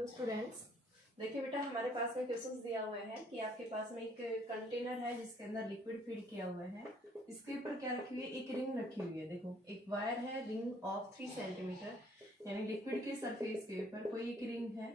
Hello students. देखिए बेटा, हमारे पास में क्वेश्चंस दिया हुआ है कि आपके पास में एक कंटेनर है जिसके अंदर लिक्विड फीड किया हुआ है। इसके ऊपर क्या रखी हुई है, एक रिंग रखी हुई है। देखो, एक वायर है, रिंग ऑफ 3 सेंटीमीटर, यानी लिक्विड के सरफेस के ऊपर कोई एक रिंग है।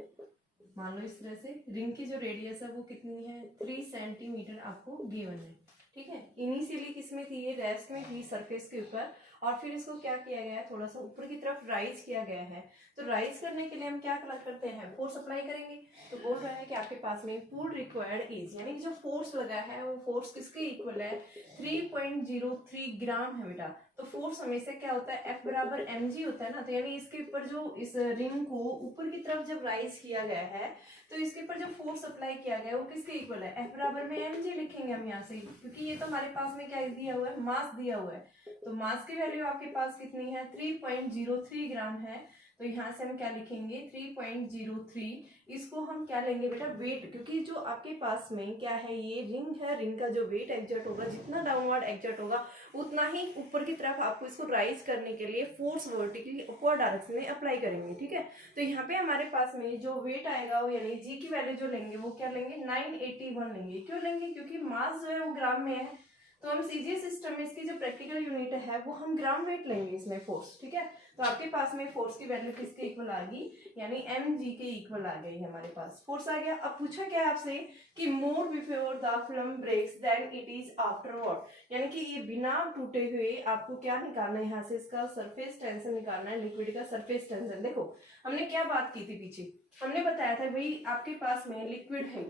मान लो इस तरह से रिंग की जो रेडियस है वो कितनी है, 3 सेंटीमीटर आपको गिवन है। ठीक है, इनिशियली किसमें थी, ये रेस्ट में थी सरफेस के ऊपर, और फिर इसको क्या किया गया है, थोड़ा सा ऊपर की तरफ राइज किया गया है। तो राइज करने के लिए हम क्या करते हैं, फोर्स अप्लाई करेंगे। तो बोल रहे हैं कि आपके पास में पूल रिक्वायर्ड इज, यानी जो फोर्स लगा है वो फोर्स किसके इक्वल है, 3.03 ग्राम है बेटा। तो फोर्स हमेशा क्या होता है, F बराबर mg होता है ना। तो यानी इसके ऊपर जो इस रिंग को ऊपर की तरफ जब राइज किया गया है तो इसके ऊपर जो फोर्स अप्लाई किया गया है वो किसके इक्वल है, F बराबर में mg लिखेंगे हम यहाँ से, क्योंकि ये तो हमारे पास में क्या दिया हुआ है, मास दिया हुआ है। तो मास की वैल्यू आपके पास कितनी है, 3.03 ग्राम है। तो यहाँ से हम क्या लिखेंगे, 3.03। इसको हम क्या लेंगे बेटा, वेट, क्योंकि जो आपके पास में क्या है, ये रिंग है, रिंग का जो वेट एग्जर्ट होगा, जितना डाउनवर्ड एग्जर्ट होगा उतना ही ऊपर की तरफ आपको इसको राइज करने के लिए फोर्स वर्टिकली अपवर्ड डायरेक्शन में अप्लाई करेंगे। ठीक है, तो यहाँ पे हमारे पास में जो वेट आएगा वो, यानी जी की वैल्यू जो लेंगे वो क्या लेंगे, 981 लेंगे। क्यों लेंगे, क्योंकि मास जो है वो ग्राम में है। तो हम सीजीएस सिस्टम में इसकी जो प्रैक्टिकल यूनिट है वो हम ग्राम वेट लेंगे इसमें फोर्स। ठीक है, तो आपके पास में फोर्स की वैल्यू किसके इक्वल आ गई, यानी mg के इक्वल आ गई हमारे पास फोर्स आ गया। अब पूछा क्या है आपसे कि more before the film breaks then it is afterward, यानी कि ये बिना टूटे हुए आपको क्या निकालना है, यहाँ से इसका सरफेस टेंशन निकालना है, लिक्विड का सरफेस टेंशन। देखो, हमने क्या बात की थी पीछे, हमने बताया था भाई आपके पास में लिक्विड है,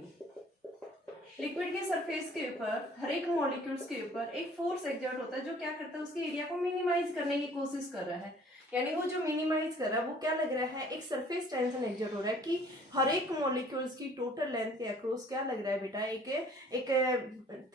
लिक्विड के सरफेस के ऊपर हर एक मॉलिक्यूल्स के ऊपर एक फोर्स एक्सर्ट होता है जो क्या करता है, उसके एरिया को मिनिमाइज करने की कोशिश कर रहा है। यानी वो जो मिनिमाइज कर रहा है वो क्या लग रहा है, एक सरफेस टेंशन एक्सर्ट हो रहा है कि हर एक मॉलिक्यूल्स की टोटल लेंथ के अक्रॉस क्या लग रहा है बेटा, एक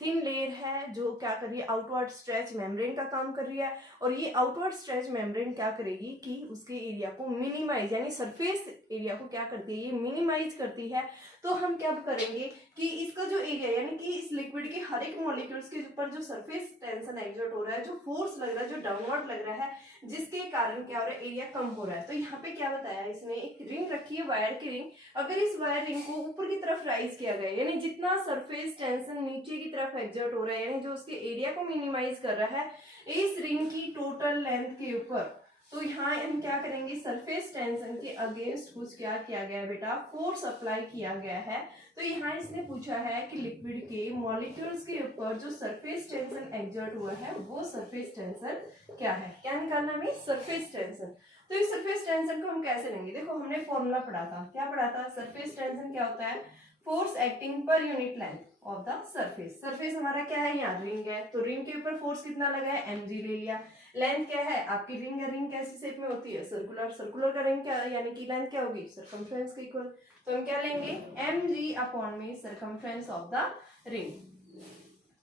थिन लेयर है जो क्या कर रही है, आउटवर्ड स्ट्रेच मेम्ब्रेन का काम कर रही है। और ये आउटवर्ड स्ट्रेच मेम्ब्रेन क्या करेगी कि उसके एरिया को मिनिमाइज, यानी सरफेस एरिया को क्या करती है, ये मिनिमाइज करती है। तो हम क्या करेंगे कि इसका जो एरिया, यानी कि इस लिक्विड के हर एक मॉलिक्यूल्स के ऊपर जो सरफेस टेंशन एक्सर्ट हो रहा है, जो फोर्स लग रहा है, जो डाउनवर्ड लग रहा है, जिसके कारण क्या हो रहा है, एरिया कम हो रहा है। तो यहाँ पे क्या बताया इसने, एक रिंग रखी है, वायर की रिंग। अगर इस वायर रिंग को ऊपर की तरफ राइज किया गया, यानी जितना सरफेस टेंशन नीचे की तरफ एक्सर्ट हो रहा है, यानी जो उसके एरिया को मिनिमाइज कर रहा है इस रिंग की टोटल लेंथ के ऊपर, तो यहाँ हम क्या करेंगे, सरफेस टेंशन के अगेंस्ट कुछ क्या किया गया बेटा, फोर्स अप्लाई किया गया है। तो यहाँ इसने पूछा है कि लिक्विड के मॉलिक्यूल्स के ऊपर जो सरफेस टेंशन एक्सर्ट हुआ है वो सरफेस टेंशन क्या है, क्या निकालना हमें, सरफेस टेंशन। तो इस सरफेस टेंशन को हम कैसे लेंगे, देखो हमने फॉर्मूला पढ़ा था, क्या पढ़ा था, सरफेस टेंशन क्या होता है, force acting per unit length of the surface. Surface हमारा क्या है, यहाँ रिंग है, तो रिंग के ऊपर फोर्स कितना लगा है, mg ले लिया। लेंथ क्या है, आपकी रिंग है, रिंग कैसी शेप में होती है, सर्कुलर, सर्कुलर का रिंग क्या है, यानी कि लेंथ क्या होगी, सरकमफ्रेंस के इक्वल। तो हम क्या लेंगे, mg अपॉन में सरकमफ्रेंस ऑफ द रिंग,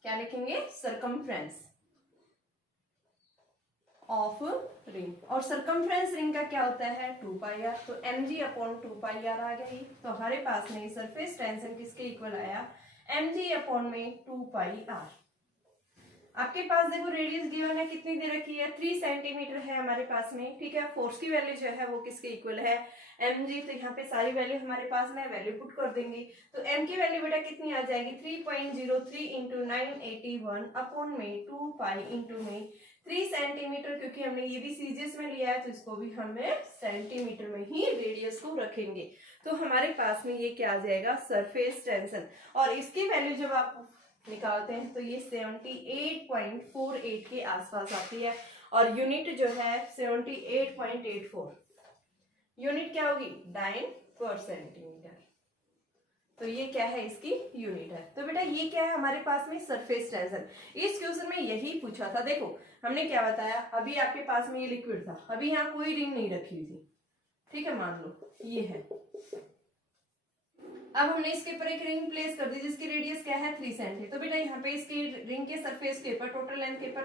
क्या लिखेंगे, सरकमफ्रेंस ऑफ रिंग। और सरकमफ्रेंस रिंग का क्या होता है, 2πr। तो mg अपॉन 2πr आ गई। तो हमारे पास में सरफेस टेंशन किसके इक्वल आया, mg अपॉन में 2πr। आपके पास देखो रेडियस गिवन है, कितनी दे रखी है, 3 सेंटीमीटर है हमारे पास में। ठीक है, फोर्स की वैल्यू जो है वो किसके इक्वल है, mg। तो यहाँ पे सारी वैल्यू हमारे पास में वैल्यू पुट कर देंगे। तो m की वैल्यू बेटा कितनी आ जाएगी, 3.03 इंटू 981 अपॉन में 2π इंटू में 3 सेंटीमीटर, क्योंकि हमने ये भी सीजीएस में लिया है तो इसको भी हमें सेंटीमीटर में ही रेडियस को रखेंगे। तो हमारे पास में ये क्या आ जाएगा, सरफेस टेंशन। और इसकी वैल्यू जब आप निकालते हैं तो ये 78.48 के आसपास आती है, और यूनिट जो है 78.84, यूनिट क्या होगी, डाइन पर सेंटीमीटर। तो ये क्या है, इसकी यूनिट है। तो बेटा ये क्या है हमारे पास में, सरफेस टेंशन। इस क्वेश्चन में यही पूछा था। देखो हमने क्या बताया, अभी आपके पास में ये लिक्विड था, अभी यहाँ कोई रिंग नहीं रखी हुई थी, ठीक है, मान लो ये है। अब हमने इसके ऊपर एक रिंग प्लेस कर दी जिसकी रेडियस क्या है, 3 सेंटी। तो बेटा यहाँ पे इसकी रिंग के सरफेस के ऊपर टोटल लेंथ के ऊपर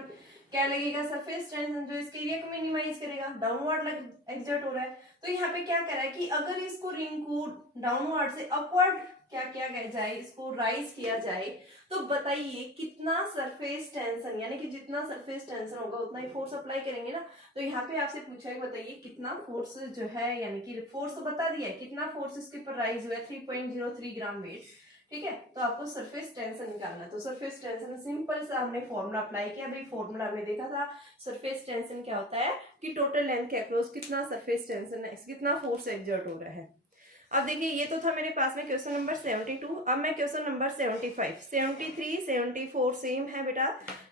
क्या लगेगा, सरफेस टेंशन जो इसके एरिया को मिनिमाइज करेगा, डाउनवर्ड एग्जर्ट हो रहा है। तो यहाँ पे क्या करा है कि अगर इसको रिंग को डाउनवर्ड से अपवर्ड क्या किया जाए, इसको राइज किया जाए, तो बताइए कितना सरफेस टेंशन, यानी कि जितना सरफेस टेंशन होगा उतना ही फोर्स अप्लाई करेंगे ना। तो यहाँ पे आपसे पूछा है बताइए कितना फोर्स जो है, यानी कि फोर्स तो बता दिया है, कितना फोर्स इसके ऊपर राइज हुआ है, 3.03 ग्राम वेट। ठीक है, तो आपको सरफेस टेंशन निकालना है। तो सरफेस टेंशन सिंपल सा हमने फॉर्मूला अप्लाई किया। भाई फॉर्मूला हमने देखा था सरफेस टेंशन क्या होता है कि टोटल लेंथ के अक्रॉस कितना सरफेस टेंशन है, कितना फोर्स एक्सर्ट हो रहा है। अब देखिए ये तो था मेरे पास में क्वेश्चन नंबर 72। अब मैं क्वेश्चन नंबर 75, 73, 74 सेम है बेटा।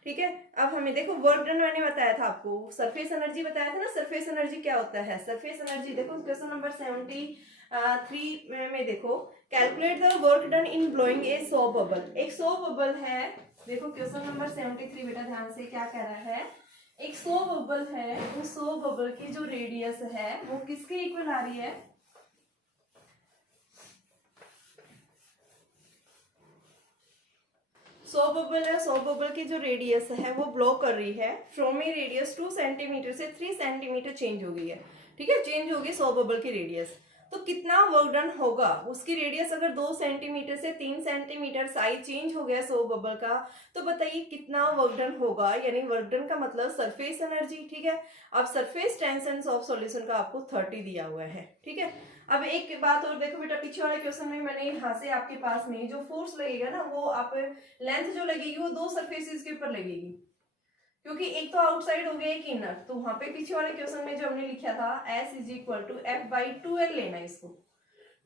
ठीक है, अब हमें देखो वर्क डन मैंने बताया था आपको, सरफेस एनर्जी बताया था ना, सरफेस एनर्जी क्या होता है। सरफेस एनर्जी देखो क्वेश्चन नंबर 73 में देखो, calculate the work done in blowing A saw bubble. एक सॉ बबल है, देखो क्वेश्चन नंबर 73 बेटा ध्यान से क्या कह रहा है, एक सॉ बबल है, उस सॉ बबल की जो रेडियस है वो किसके इक्वल आ रही है, 100 बबल है, 100 बबल की जो रेडियस है वो ब्लो कर रही है, फ्रॉम ए रेडियस 2 सेंटीमीटर से 3 सेंटीमीटर चेंज हो गई है। ठीक है, चेंज होगी 100 बबल की रेडियस। तो कितना वर्क डन होगा, उसकी रेडियस अगर 2 सेंटीमीटर से 3 सेंटीमीटर साइज चेंज हो गया 100 बबल का, तो बताइए कितना वर्क डन होगा, यानी वर्क डन का मतलब सरफेस एनर्जी। ठीक है, अब सरफेस टेंशन ऑफ सॉल्यूशन का आपको 30 दिया हुआ है। ठीक है, अब एक बात और देखो बेटा, पीछे वाले क्वेश्चन में मैंने यहाँ से आपके पास में जो फोर्स लगेगा ना, वो आप लेंथ जो लगेगी वो दो सरफेसेस के ऊपर लगेगी, क्योंकि एक तो आउटसाइड हो गया एक इनर। तो वहां पे पीछे वाले क्वेश्चन में जो हमने लिखा था S is equal to F/2L लेना है, इसको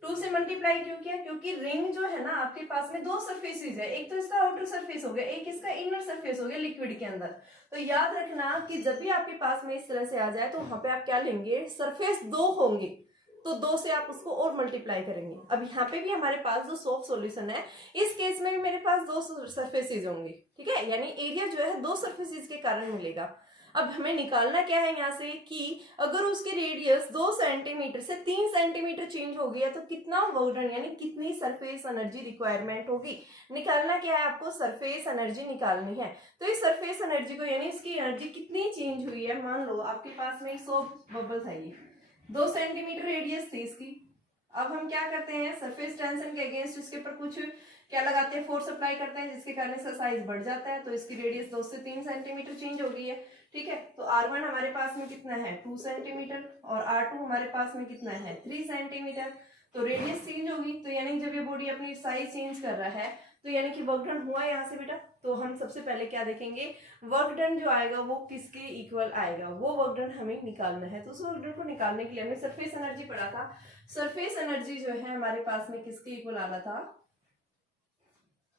2 से मल्टीप्लाई क्यों किया, क्योंकि रिंग जो है ना आपके पास में दो सरफेसेस है, एक तो इसका आउटर सरफेस हो गया, एक इसका इनर सरफेस हो गया लिक्विड के अंदर। तो याद रखना कि जब भी आपके पास में इस तरह से आ जाए तो वहां पे आप क्या लेंगे, सरफेस दो होंगे, तो 2 से आप उसको और मल्टीप्लाई करेंगे। अब यहाँ पे भी हमारे पास जो सॉफ्ट सॉल्यूशन है, इस केस में भी मेरे पास दो सरफेसेस होंगे। ठीक है, यानी एरिया जो है दो सरफेसेस के कारण मिलेगा। अब हमें निकालना क्या है यहाँ से कि अगर उसकी रेडियस 2 सेंटीमीटर से 3 सेंटीमीटर चेंज हो गया तो कितना वर्क डन, यानी कितनी सरफेस एनर्जी रिक्वायरमेंट होगी। निकालना क्या है आपको, सरफेस एनर्जी निकालनी है। तो इस सरफेस एनर्जी को, यानी इसकी एनर्जी कितनी चेंज हुई है, मान लो आपके पास में 100 बबल था, ये 2 सेंटीमीटर रेडियस थी इसकी। अब हम क्या करते हैं, सरफेस टेंशन के अगेंस्ट इसके ऊपर कुछ क्या लगाते हैं, फोर्स अप्लाई करते हैं, जिसके कारण इसका साइज बढ़ जाता है। तो इसकी रेडियस 2 से 3 सेंटीमीटर चेंज हो गई है। ठीक है, तो R1 हमारे पास में कितना है, 2 सेंटीमीटर, और R2 हमारे पास में कितना है, 3 सेंटीमीटर। तो रेडियस चेंज होगी, तो यानी जब ये बॉडी अपनी साइज चेंज कर रहा है तो यानी कि वर्क डन हुआ यहाँ से बेटा। तो हम सबसे पहले क्या देखेंगे, वर्क डन जो आएगा वो किसके इक्वल आएगा, वो वर्क डन हमें निकालना है। तो उस वर्क डन को निकालने के लिए हमने सरफेस एनर्जी पढ़ा था। सरफेस एनर्जी जो है हमारे पास में किसके इक्वल आ रहा था,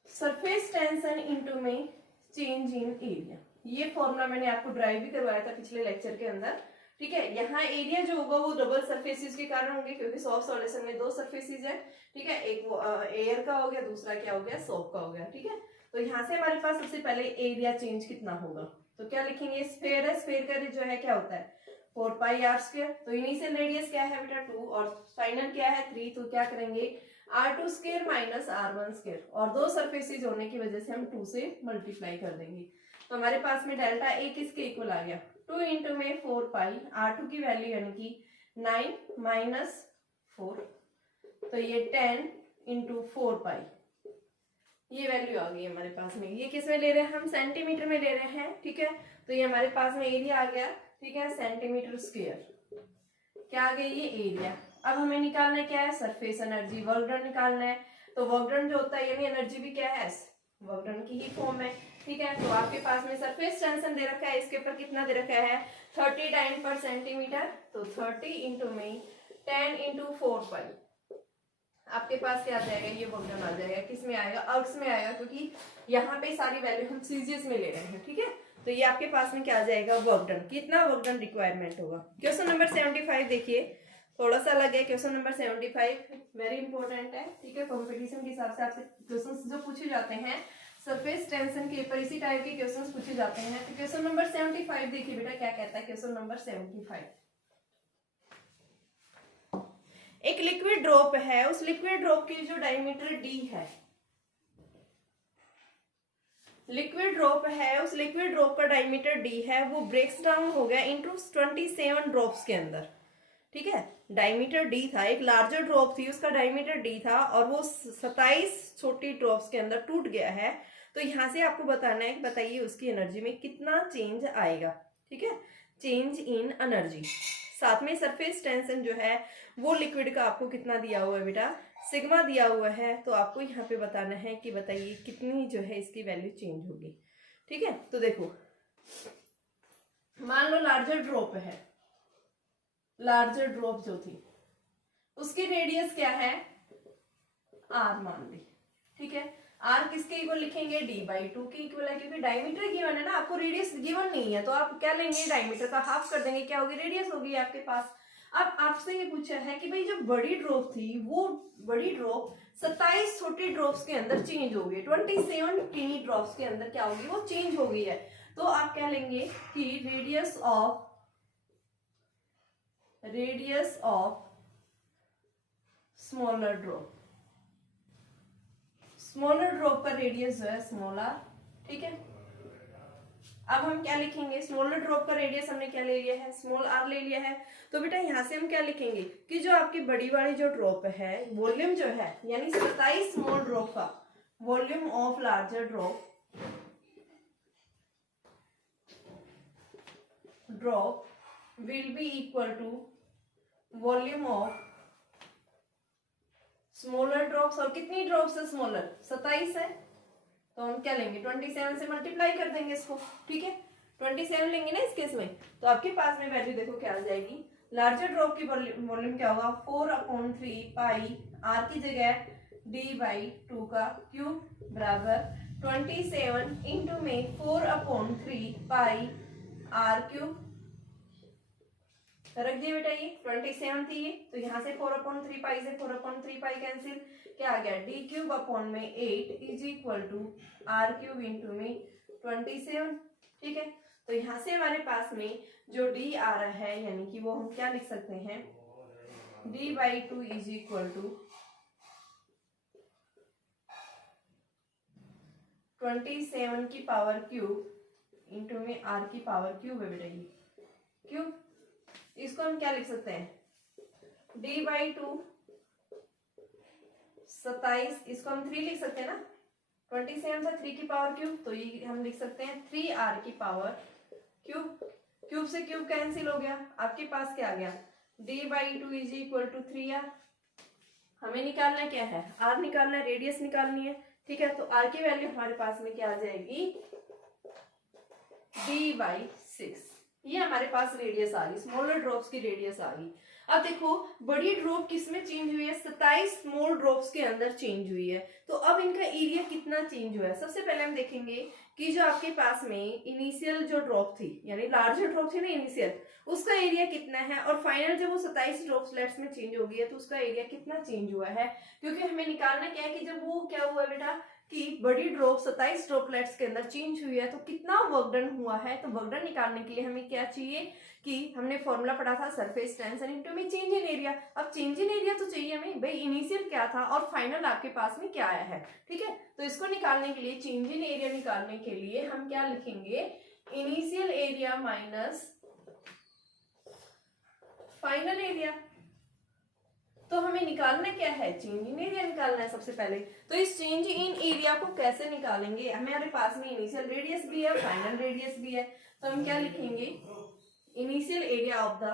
सरफेस टेंशन इनटू में चेंज इन एरिया। ये फॉर्मूला मैंने आपको ड्राइव भी करवाया था पिछले लेक्चर के अंदर। ठीक है, यहाँ एरिया जो होगा वो डबल सरफेसेस के कारण होंगे, क्योंकि सॉफ्ट सॉल्यूशन में दो सरफेसेस है। ठीक है, एक वो एयर का हो गया, दूसरा क्या हो गया, सॉफ्ट का हो गया। ठीक है, तो यहाँ से हमारे पास सबसे पहले एरिया चेंज कितना होगा, तो क्या लिखेंगे, स्फेयर है, स्फेयर का जो है क्या होता है 4πr²। तो इनिशियल रेडियस क्या है बेटा 2 और फाइनल क्या है 3, तो क्या करेंगे R2² माइनस R1², और दो सरफेसेस होने की वजह से हम 2 से मल्टीप्लाई कर देंगे। तो हमारे पास में डेल्टा ए किसके इक्वल आ गया, 2 इंटू में 4π, R2 की वैल्यू यानी कि 9 माइनस 4, तो ये 10 इंटू 4π, ये वैल्यू आ गई हमारे पास में। ये किस में ले रहे हैं हम, सेंटीमीटर में ले रहे हैं। ठीक है, तो ये हमारे पास में एरिया आ गया। ठीक है, सेंटीमीटर स्क्वायर, क्या आ गई ये एरिया। अब हमें निकालना क्या है, सरफेस एनर्जी, वर्क डन निकालना है। तो वर्क डन जो होता है यानी एनर्जी भी क्या है, वर्क डन की ही फॉर्म है। ठीक है, तो आपके पास में सरफेस टेंशन दे रखा है, इसके ऊपर कितना दे रखा है 30 टाइम पर सेंटीमीटर, तो 30 इंटू में 10 इंटू 4π, आपके पास क्या आ जाएगा, ये वर्क डन आ जाएगा। किस में आएगा, अर्क्स में आएगा, क्योंकि यहाँ पे सारी वैल्यू हम सीजीएस में ले रहे हैं। ठीक है, तो ये आपके पास में क्या आ जाएगा, वर्क डन, कितना वर्क डन रिक्वायरमेंट होगा। क्वेश्चन नंबर 75 देखिए, थोड़ा सा अलग है। क्वेश्चन नंबर 75 वेरी इंपॉर्टेंट है। ठीक है, कॉम्पिटिशन के हिसाब से आपसे क्वेश्चन जो पूछे जाते हैं सरफेस टेंशन के ऊपर, इसी टाइप के क्वेश्चन पूछे जाते हैं। तो क्वेश्चन नंबर 75 देखिए बेटा क्या कहता है। क्वेश्चन नंबर 75, एक लिक्विड ड्रॉप है, उस लिक्विड ड्रॉप की जो डायमीटर d है, लिक्विड ड्रॉप है, उस लिक्विड ड्रॉप का डायमीटर d है, वो ब्रेक्स डाउन हो गया इनटू 27 ड्रॉप्स के अंदर। ठीक है, डायमीटर d था, एक लार्जर ड्रॉप थी, उसका डायमीटर d था और वो 27 छोटी ड्रॉप्स के अंदर टूट गया है। तो यहाँ से आपको बताना है, बताइए उसकी एनर्जी में कितना चेंज आएगा। ठीक है, चेंज इन एनर्जी। साथ में सरफेस टेंशन जो है वो लिक्विड का आपको कितना दिया हुआ है बेटा, सिग्मा दिया हुआ है। तो आपको यहाँ पे बताना है कि बताइए कितनी जो है इसकी वैल्यू चेंज होगी। ठीक है, तो देखो मान लो लार्जर ड्रॉप है, लार्जर ड्रॉप जो थी उसकी रेडियस क्या है, आर मान ली। ठीक है, आर किसके इक्वल लिखेंगे, d/2 के इक्वल है, क्योंकि डायमीटर गिवन है ना, आपको रेडियस गिवन नहीं है, तो आप क्या लेंगे, डायमीटर का हाफ कर देंगे, क्या होगी, रेडियस होगी आपके पास। अब आपसे ये पूछा है कि भाई जो बड़ी ड्रॉप थी वो बड़ी ड्रॉप 27 छोटी ड्रॉप्स के अंदर चेंज हो गई, 27 टीनी ड्रॉप्स के अंदर क्या होगी, वो चेंज हो गई है। तो आप क्या लेंगे कि radius of smaller drop, smaller drop का रेडियस जो है स्मॉल आर। ठीक है, अब हम क्या लिखेंगे, स्मॉलर ड्रॉप का रेडियस हमने क्या ले लिया है, स्मॉल आर ले लिया है। तो बेटा यहां से हम क्या लिखेंगे कि जो आपकी बड़ी वाली जो ड्रॉप है, वॉल्यूम जो है यानी 27 स्मॉल ड्रॉप का volume of larger drop will be equal to volume of smaller drops. और कितनी ड्रॉप्स है स्मॉलर, 27 है, तो हम क्या लेंगे 27 से मल्टीप्लाई कर देंगे इसको। ठीक है, 27 लेंगे ना इस केस में, तो आपके पास में वैल्यू देखो क्या आ जाएगी, लार्जर ड्रॉप की वॉल्यूम क्या होगा, 4/3 पाई आर की जगह d/2 का क्यूब बराबर 27 इंटू में 4/3 पाई आर क्यूब रख दिए बेटा। ये 27 थी ये, तो यहाँ से 4/3 पाई से 4/3 पाई कैंसिल, क्या आ गया d³ में 8 is equal to r³ into में 27। ठीक है, तो यहाँ से हमारे पास में जो d आ रहा है यानी कि वो हम क्या लिख सकते हैं, d/2 इज इक्वल टू 27 की पावर क्यूब इंटू में r की पावर क्यूब है बेटा, ये क्यूब। इसको हम क्या लिख सकते हैं, d/2 27, इसको हम 3 लिख सकते हैं ना, 27 था 3 की पावर क्यूब, तो ये हम लिख सकते हैं 3r की पावर क्यूब। क्यूब से क्यूब कैंसिल हो गया, आपके पास क्या आ गया, d/2 is equal to 3r। हमें निकालना क्या है, r निकालना है, रेडियस निकालनी है। ठीक है, तो r की वैल्यू हमारे पास में क्या आ जाएगी, d/6। ये हमारे पास रेडियस आ गई, स्मॉलर ड्रॉप्स की रेडियस आ गई। अब देखो बड़ी ड्रॉप किस में चेंज हुई है, 27 स्मॉल ड्रॉप्स के अंदर चेंज हुई है। तो अब इनका एरिया कितना चेंज हुआ है, सबसे पहले हम देखेंगे कि जो आपके पास में इनिशियल जो ड्रॉप थी यानी लार्जर ड्रॉप थी ना इनिशियल, उसका एरिया कितना है, और फाइनल जब वो 27 ड्रॉप्सलेट्स में चेंज हो गई है तो उसका एरिया कितना चेंज हुआ है। क्योंकि हमें निकालना क्या है कि जब वो क्या हुआ बेटा कि बड़ी ड्रॉप 27 ड्रॉपलेट्स के अंदर चेंज हुई है तो कितना वर्क डन हुआ है। तो वर्क डन निकालने के लिए हमें क्या चाहिए कि हमने फॉर्मूला पढ़ा था सरफेस टेंशन इनटू में चेंज इन एरिया। अब चेंज इन एरिया तो चाहिए हमें, भाई इनिशियल क्या था और फाइनल आपके पास में क्या आया है। ठीक है, तो इसको निकालने के लिए, चेंज इन एरिया निकालने के लिए हम क्या लिखेंगे, initial area minus final area. तो हमें निकालना क्या है, चेंज इन एरिया निकालना है सबसे पहले। तो इस चेंज इन एरिया को कैसे निकालेंगे, हमारे पास में इनिशियल रेडियस भी है फाइनल रेडियस भी है, तो हम क्या लिखेंगे, initial area of the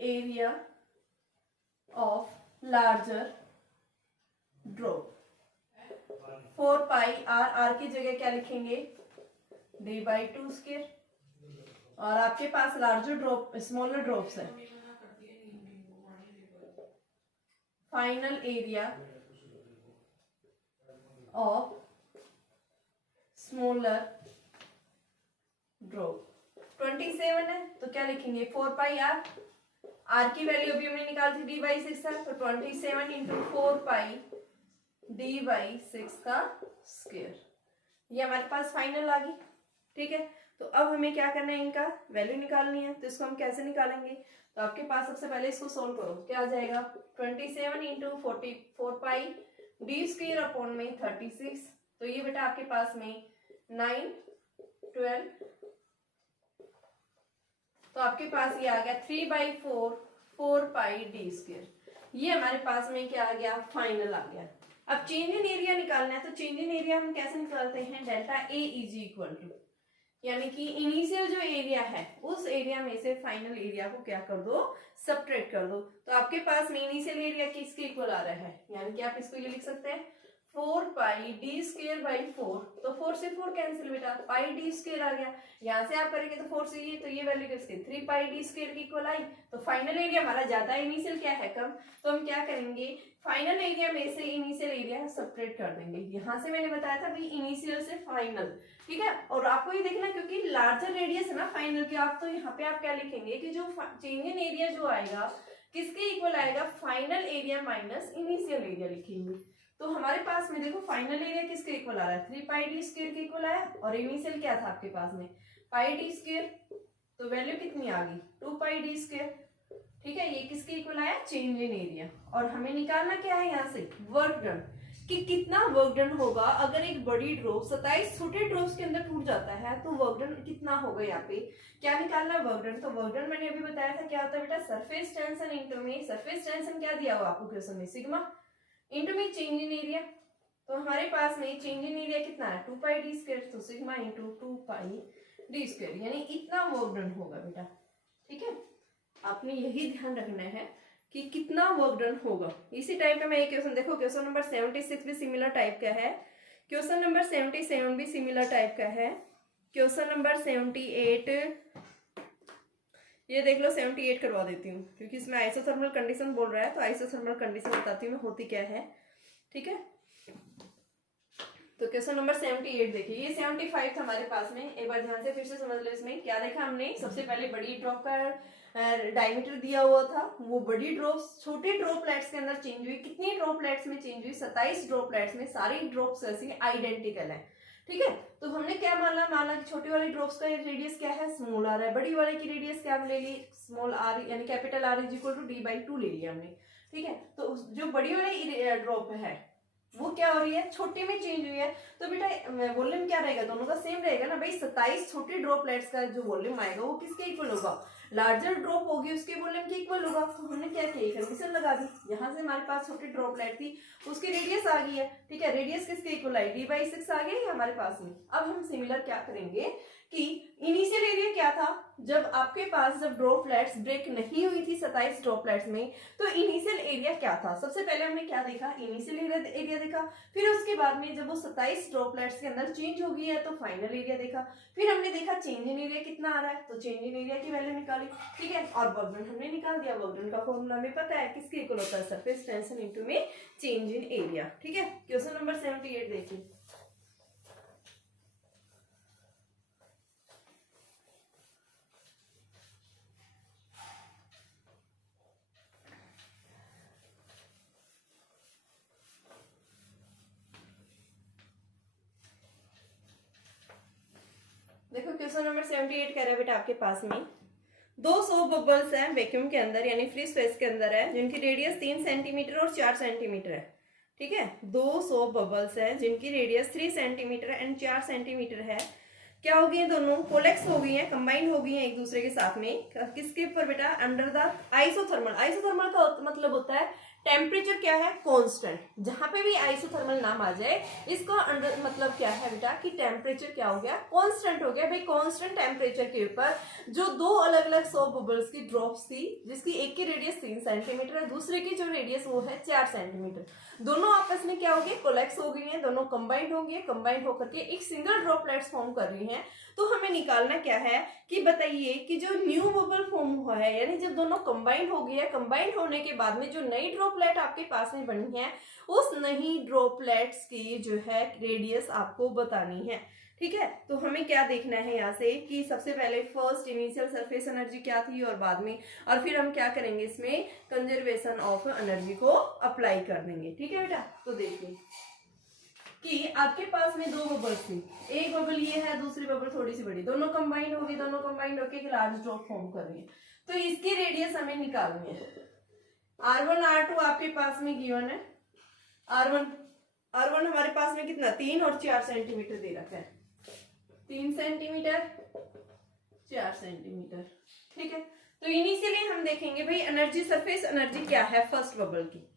area of larger drop 4 pi R की जगह क्या लिखेंगे, d/2 स्क्वायर। और आपके पास लार्जर ड्रॉप स्मॉलर ड्रॉप्स है, final area of smaller drop 27 है, तो क्या लिखेंगे 4 पाई आर की वैल्यू अभी हमने निकाली थी d/6 है, तो 27 इंटू 4 पाई d/6 का स्क्वायर, ये हमारे पास फाइनल आ गई। ठीक है, तो अब हमें क्या करना है, इनका वैल्यू निकालनी है। तो इसको हम कैसे निकालेंगे, तो आपके पास सबसे पहले इसको सोल्व करो, क्या आ जाएगा 27 इंटू 4 पाई डी स्क्वायर अपॉन में 36, तो ये बेटा आपके पास में 9, 12, तो आपके पास ये आ गया 3/4 4 पाई डी स्क्वायर। ये हमारे पास में क्या आ गया, फाइनल आ गया। अब चेंज इन एरिया निकालना है, तो चेंज इन एरिया हम कैसे निकालते हैं, delta A is equal to, यानी कि इनिशियल जो एरिया है उस एरिया में से फाइनल एरिया को क्या कर दो, सब्ट्रैक्ट कर दो। तो आपके पास में इनिशियल एरिया किसके इक्वल आ रहा है, यानी कि आप इसको ये लिख सकते हैं 4 पाई डी स्क्वायर बाई 4, तो 4 से 4 कैंसिल बेटा, पाई डी स्क्वायर आ गया। यहाँ से आप करेंगे तो 4 से ये, तो ये वैल्यू किसकी 3 पाई डी स्क्वायर की इक्वल आई। तो फाइनल एरिया हमारा ज्यादा, इनिशियल क्या है कम, तो हम क्या करेंगे, फाइनल एरिया में से इनिशियल एरिया सब्ट्रैक्ट कर देंगे। यहाँ से मैंने बताया था भाई इनिशियल से फाइनल, ठीक है। और आपको ये देखना क्योंकि लार्जर रेडियस है ना फाइनल के, आप तो यहाँ पे आप क्या लिखेंगे कि जो चेंज इन एरिया जो आएगा किसके इक्वल आएगा, final area minus initial area लिखेंगे। तो हमारे पास में देखो फाइनल एरिया किसके इक्वल आ रहा है, 3 पाई डी स्क्वायर के इक्वल आया, और इनिशियल क्या था आपके पास में पाई डी स्क्वायर, तो वैल्यू कितनी आ गई 2 पाई डी स्क्वायर, ठीक है। ये किसके इक्वल आया, चेंज इन एरिया। और हमें निकालना क्या है यहाँ से, वर्क डन, कि कितना वर्क डन होगा अगर एक बड़ी ड्रॉप 27 छोटे ड्रॉप्स के अंदर टूट जाता है, तो वर्क डन कितना होगा। यहाँ पे क्या निकालना है, वर्क डन। तो वर्क डन मैंने अभी बताया था क्या होता है बेटा, सरफेस टेंशन इंटू में, सरफेस टेंशन क्या दिया हुआ आपको क्वेश्चन में, सिग्मा इंटू में चेंज इन एरिया। तो हमारे पास में चेंज इन एरिया कितना है 2 पाई डी स्क्वायर, तो सिग्मा इंटू 2 पाई डी स्क्वायर, यानी इतना वर्क डन होगा बेटा, ठीक है। आपने यही ध्यान रखना है कि कितना वर्क डन होगा। इसी टाइप का मैं एक क्वेश्चन देखो, क्वेश्चन नंबर 76 भी सिमिलर टाइप का है, क्वेश्चन नंबर 77 भी सिमिलर टाइप का है, क्वेश्चन नंबर 78 ये देख लो, 78 करवा देती हूँ क्योंकि इसमें आइसोथर्मल कंडीशन बोल रहा है, तो आइसोथर्मल कंडीशन बताती हूँ होती क्या है, ठीक है। तो क्वेश्चन नंबर 78 देखिए, ये 75 था हमारे पास में, एक बार ध्यान से फिर से समझ लो। इसमें क्या देखा हमने, सबसे पहले बड़ी ड्रॉप का डायमीटर दिया हुआ था, वो बड़ी ड्रॉप्स छोटे ड्रॉपलेट्स के अंदर चेंज हुई। कितनी ड्रॉपलेट्स में चेंज हुई, 27 ड्रॉपलेट्स में, सारी ड्रॉप्स ऐसी आइडेंटिकल है, ठीक है। तो हमने क्या माना कि छोटी वाली ड्रॉप्स का रेडियस क्या है, स्मॉल आर है, बड़ी वाले की रेडियस क्या ले ली, स्मॉल आर, यानी capital R is equal to d/2 ले लिया हमने, ठीक है। तो जो बड़ी वाली ड्रॉप है वो क्या हो रही है, छोटे में चेंज हुई है, तो बेटा वॉल्यूम क्या रहेगा, दोनों का सेम रहेगा ना भाई। 27 छोटे ड्रॉपलेट्स का जो वॉल्यूम आएगा वो किसके इक्वल होगा, लार्जर ड्रॉप होगी उसके वॉल्यूम के इक्वल होगा। तो हमने क्या किया, कंडीशन लगा दी, यहाँ से हमारे पास छोटी ड्रॉपलेट थी उसकी रेडियस आ गई है, ठीक है। रेडियस किसके इक्वल आई, d/6 आ गई हमारे पास में। अब हम सिमिलर क्या करेंगे कि इनिशियल एरिया क्या था, जब आपके पास जब ड्रॉपलेट्स ब्रेक नहीं हुई थी 27 ड्रॉपलेट्स में, तो इनिशियल एरिया क्या था। सबसे पहले हमने क्या देखा, इनिशियल एरिया देखा, फिर उसके बाद में जब वो 27 ड्रॉपलेट्स के अंदर चेंज हो गई है तो फाइनल एरिया देखा, फिर हमने देखा चेंज इन एरिया कितना आ रहा है, तो चेंज इन एरिया की वैल्यू निकाली, ठीक है। और वर्क डन हमने निकाल दिया, वर्क डन का फॉर्मूला हमें पता है किसके इक्वल होता है, सरफेस टेंशन इनटू में चेंज इन एरिया, ठीक है। क्वेश्चन नंबर 78 देखिए, देखो क्वेश्चन नंबर 78 कह रहा है बेटा आपके पास में 200 बबल्स हैं वैक्यूम के अंदर, यानी फ्री स्पेस के अंदर है, जिनकी रेडियस 3 सेंटीमीटर और 4 सेंटीमीटर है, ठीक है। 200 बबल्स हैं जिनकी रेडियस 3 सेंटीमीटर एंड 4 सेंटीमीटर है। क्या हो गई है, दोनों कोलेक्स हो गई हैं, कंबाइंड हो गई हैं एक दूसरे के साथ में, किसके ऊपर बेटा, अंडर द आइसोथर्मल। आइसोथर्मल का मतलब होता है टेम्परेचर क्या है, कांस्टेंट। जहां पे भी आइसोथर्मल नाम आ जाए इसका अंडर मतलब क्या है बेटा कि टेम्परेचर क्या हो गया, कांस्टेंट हो गया। भाई कांस्टेंट टेम्परेचर के ऊपर जो दो अलग अलग 100 बबल्स की ड्रॉप्स थी, जिसकी एक की रेडियस 3 सेंटीमीटर है, दूसरे की जो रेडियस वो है 4 सेंटीमीटर, दोनों आपस में क्या हो गई, कोलेक्स हो गई है, दोनों कंबाइंड हो गई है, कंबाइंड होकर के एक सिंगल ड्रॉपलेट्स फॉर्म कर रही हैं। तो हमें निकालना क्या है कि बताइए कि जो न्यू बबल फॉर्म हुआ है, यानी जब दोनों कंबाइंड हो गई है, कंबाइंड होने के बाद में जो नई ड्रॉपलेट आपके पास में बनी है, उस नई ड्रॉपलेट्स की जो है रेडियस आपको बतानी है, ठीक है। तो हमें क्या देखना है यहाँ से कि सबसे पहले फर्स्ट इनिशियल सरफेस एनर्जी क्या थी और बाद में, और फिर हम क्या करेंगे इसमें कंजर्वेशन ऑफ एनर्जी को अप्लाई कर देंगे, ठीक है बेटा। तो देखिए कि आपके पास में दो बबल्स थी, एक बबल ये है, दूसरी बबल थोड़ी सी बड़ी, दोनों कंबाइंड होगी, दोनों कंबाइंड होकर एक लार्ज ड्रॉप फॉर्म कर रही है। तो इसकी रेडियस हमें निकालनी है। R1 R2 आपके पास में गिवन है, R1 R1 हमारे पास में कितना 3 और 4 सेंटीमीटर दे रखा है, 3 सेंटीमीटर 4 सेंटीमीटर। ठीक है, तो इनिशियली हम देखेंगे भाई एनर्जी, सरफेस एनर्जी क्या है फर्स्ट बबल की।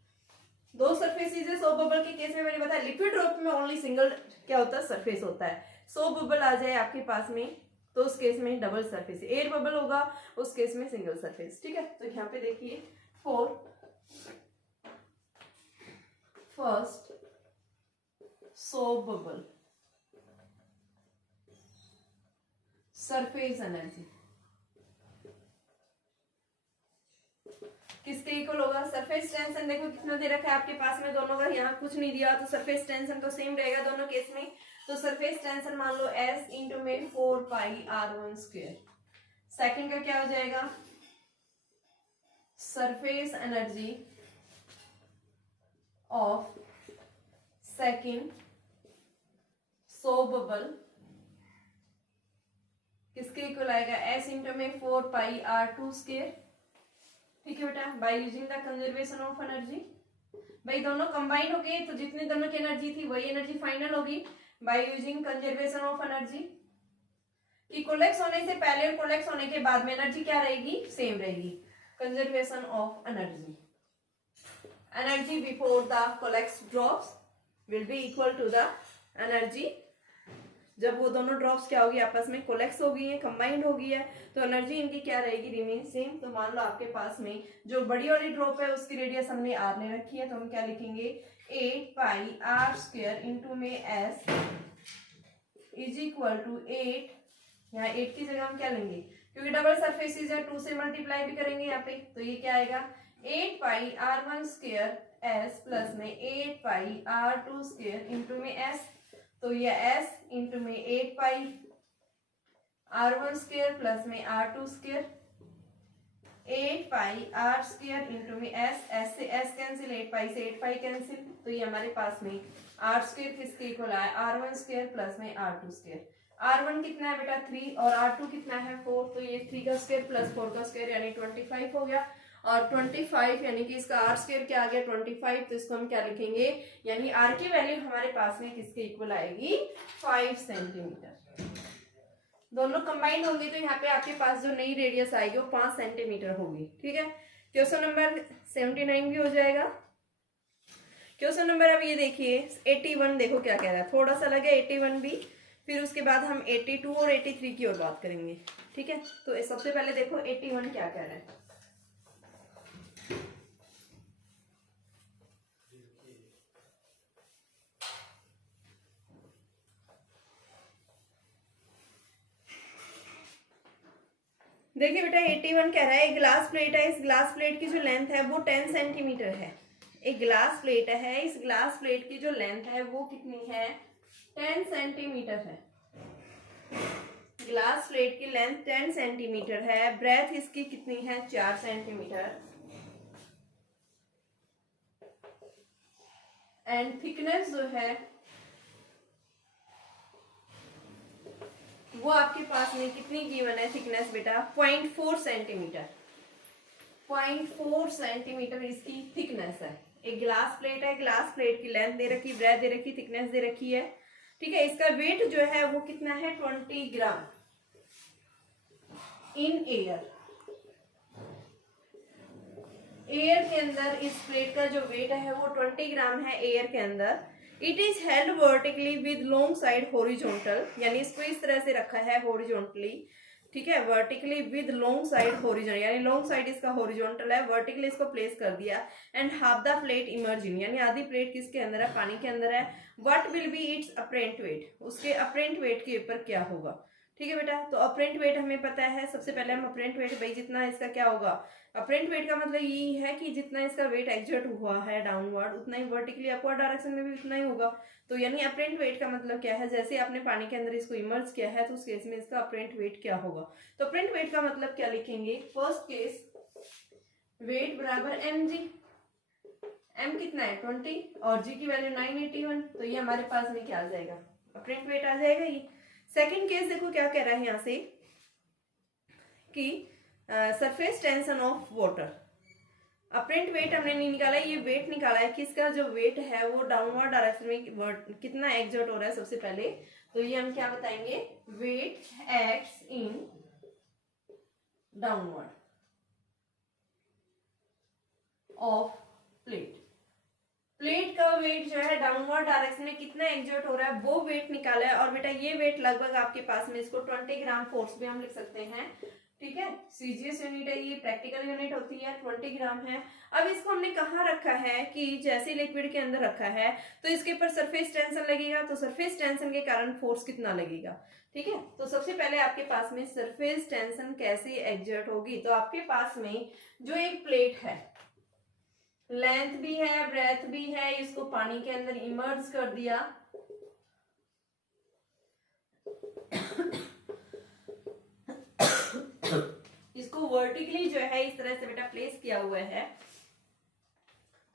दो सरफेसेस है, 100 बबल के केस में मैंने बताया लिक्विड ड्रॉप में ओनली सिंगल क्या होता है, सरफेस होता है। 100 बबल आ जाए आपके पास में तो उस केस में डबल सरफेस, एयर बबल होगा उस केस में सिंगल सरफेस। ठीक है, तो यहाँ पे देखिए for first 100 bubble surface energy किसके इक्वल होगा, सरफेस टेंशन देखो कितना दे रखा है आपके पास में दोनों का, यहाँ कुछ नहीं दिया तो सरफेस टेंशन तो सेम रहेगा दोनों केस में। तो सरफेस टेंशन मान लो S इंटू में 4 पाई R1 स्क्वायर। सेकंड का क्या हो जाएगा, surface energy of second 100 bubble किसके इक्वल आएगा, S इंटू में 4 पाई R2 स्क्वायर। ठीक है बेटा, by using the conservation of energy, भाई दोनों कंबाइन हो गए तो जितने दोनों की एनर्जी थी वही एनर्जी फाइनल होगी by using conservation of energy. कि कोलेक्स होने से पहले और कोलेक्स होने के बाद में एनर्जी क्या रहेगी, सेम रहेगी। Conservation of energy, energy before the coalesce drops will be equal to the energy जब वो दोनों ड्रॉप्स क्या होगी, आपस में कोलेक्स हो गई है, कंबाइंड हो गई है, तो एनर्जी इनकी क्या रहेगी, रिमेन सेम। तो मान लो आपके पास में जो बड़ी वाली ड्रॉप है उसकी रेडियस हमने आर ले रखी है, तो हम क्या लिखेंगे 8 पाई आर स्क्वायर इंटू में एस इज इक्वल टू 8, यहाँ 8 की जगह हम क्या लेंगे, क्योंकि डबल सरफेसेस है 2 से मल्टीप्लाई भी करेंगे यहाँ पे, तो ये क्या आएगा 8 पाई R1 स्क्वायर एस प्लस में 8 पाई R2 स्क्वायर इंटू में एस, तो ये s इंटू में 8 पाई R1 स्क्वायर प्लस में R2 स्क्वायर, 8 पाई R स्क्वायर इंटू में s से s कैंसिल, 8 पाई से 8 पाई कैंसिल, तो ये हमारे पास में R स्क्वायर किसके इक्वल आया, R1 स्क्वायर प्लस में R2 स्क्वायर। R1 कितना है बेटा 3 और R2 कितना है 4, तो ये 3 का स्क्वायर प्लस 4 का स्क्वायर यानी 25 हो गया, और 25 यानी कि इसका R स्क्वायर क्या आ गया 25, तो इसको हम क्या लिखेंगे, यानी R की वैल्यू हमारे पास में किसके इक्वल आएगी 5 सेंटीमीटर। दोनों कंबाइन होंगे तो यहाँ पे आपके पास जो नई रेडियस आएगी वो 5 सेंटीमीटर होगी। ठीक है, क्वेश्चन नंबर 79 भी हो जाएगा। क्वेश्चन नंबर अब ये देखिए 81, देखो क्या कह रहा है, थोड़ा सा लगे 81 भी, फिर उसके बाद हम 82 और 83 की ओर बात करेंगे। ठीक है, तो सबसे पहले देखो 81 क्या कह रहा है। देखिए बेटा 81 कह रहा है, एक ग्लास प्लेट है, इस ग्लास प्लेट की जो लेंथ है वो 10 सेंटीमीटर है। एक ग्लास प्लेट है, इस ग्लास प्लेट की जो लेंथ है वो कितनी है 10 सेंटीमीटर है। ग्लास प्लेट की लेंथ 10 सेंटीमीटर है, ब्रेथ इसकी कितनी है 4 सेंटीमीटर, एंड थिकनेस जो है वो आपके पास में कितनी गिवन है थिकनेस बेटा 0.4 सेंटीमीटर, 0.4 सेंटीमीटर इसकी थिकनेस है। एक ग्लास प्लेट है, ग्लास प्लेट की लेंथ दे रखी, ब्रेथ दे रखी, थिकनेस दे रखी है। ठीक है, इसका वेट जो है वो कितना है 20 ग्राम इन एयर। एयर के अंदर इस प्लेट का जो वेट है वो 20 ग्राम है एयर के अंदर। It is held vertically with long side horizontal, यानी इसको इस तरह से रखा है हॉरिजॉन्टली। ठीक है, vertically with long side horizontal, यानी लॉन्ग साइड इसका हॉरिजॉन्टल है, वर्टिकली इसको प्लेस कर दिया। And half the plate emerging, यानी आधी प्लेट किसके अंदर है, पानी के अंदर है। What will be it's apparent wait, उसके अपरेंट वेट के ऊपर क्या होगा। ठीक है बेटा, तो अपरेंट वेट हमें पता है, सबसे पहले हम अपरेंट वेट, भाई जितना इसका क्या होगा, अपरेंट वेट का मतलब यही है कि जितना इसका वेट एक्सर्ट हुआ है डाउनवर्ड उतना ही वर्टिकली अपवर्ड डायरेक्शन में भी उतना ही होगा। तो यानी अपरेंट वेट का मतलब क्या है, जैसे आपने पानी के अंदर इसको इमर्ज किया है तो उस केस में इसका अपरेंट वेट क्या होगा। तो अपरेंट वेट का मतलब क्या लिखेंगे, फर्स्ट केस वेट बराबर mg, m कितना है 20 और g की वैल्यू 981, तो ये हमारे पास में क्या आ जाएगा, अपरेंट वेट आ जाएगा ये। सेकेंड केस देखो क्या कह रहा है यहाँ से कि surface tension of water, apparent apparent wait हमने नहीं निकाला है, ये वेट निकाला है कि इसका जो वेट है वो डाउनवर्ड डायरेक्शन में कितना एग्जर्ट हो रहा है सबसे पहले। तो ये हम क्या बताएंगे, weight acts in downward of plate. Plate का वेट जो है डाउनवर्ड डायरेक्शन में कितना एग्जर्ट हो रहा है वो वेट निकाला है। और बेटा ये वेट लगभग आपके पास में, इसको 20 ग्राम फोर्स भी हम लिख सकते हैं, ठीक है। सीजीएस यूनिट है, ये प्रैक्टिकल यूनिट होती है, 20 ग्राम है। अब इसको हमने कहाँ रखा है कि जैसे लिक्विड के अंदर रखा है तो इसके ऊपर सरफेस टेंशन लगेगा, तो सरफेस टेंशन के कारण फोर्स कितना लगेगा, ठीक है। तो सबसे पहले आपके पास में सरफेस टेंशन कैसे एग्जर्ट होगी, तो आपके पास में जो एक प्लेट है, लेंथ भी है ब्रेथ भी है, इसको पानी के अंदर इमर्ज कर दिया, इसको वर्टिकली जो है इस तरह से बेटा प्लेस किया हुआ है।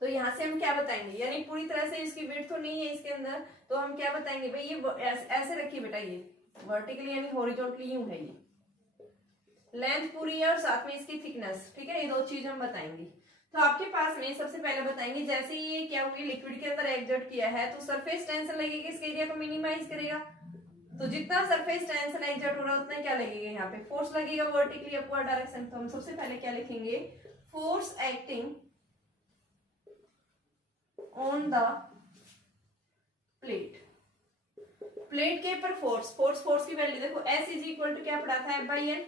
तो यहां से हम क्या बताएंगे, यानी पूरी तरह से इसकी विड्थ तो नहीं है इसके अंदर, तो हम क्या बताएंगे भाई, ये ऐसे रखिए बेटा, ये वर्टिकली यानी हॉरिजॉन्टली यूं है, ये लेंथ पूरी है और साथ में इसकी थिकनेस, ठीक है। ये दो चीज हम बताएंगे। तो आपके पास में सबसे पहले बताएंगे, जैसे ये क्या हुई लिक्विड के अंदर एग्जर्ट किया है तो सरफेस टेंशन लगेगी, इस एरिया को मिनिमाइज करेगा। तो जितना सरफेस टेंशन एग्जर्ट हो रहा है उतना क्या लगेगा, यहाँ पे फोर्स लगेगा वर्टिकली अपवर्ड डायरेक्शन। तो हम सबसे पहले क्या लिखेंगे, force acting on the plate. Plate के ऊपर फोर्स की वैल्यू देखो, एस इज इक्वल टू क्या पढ़ा था, एफ बाई एल।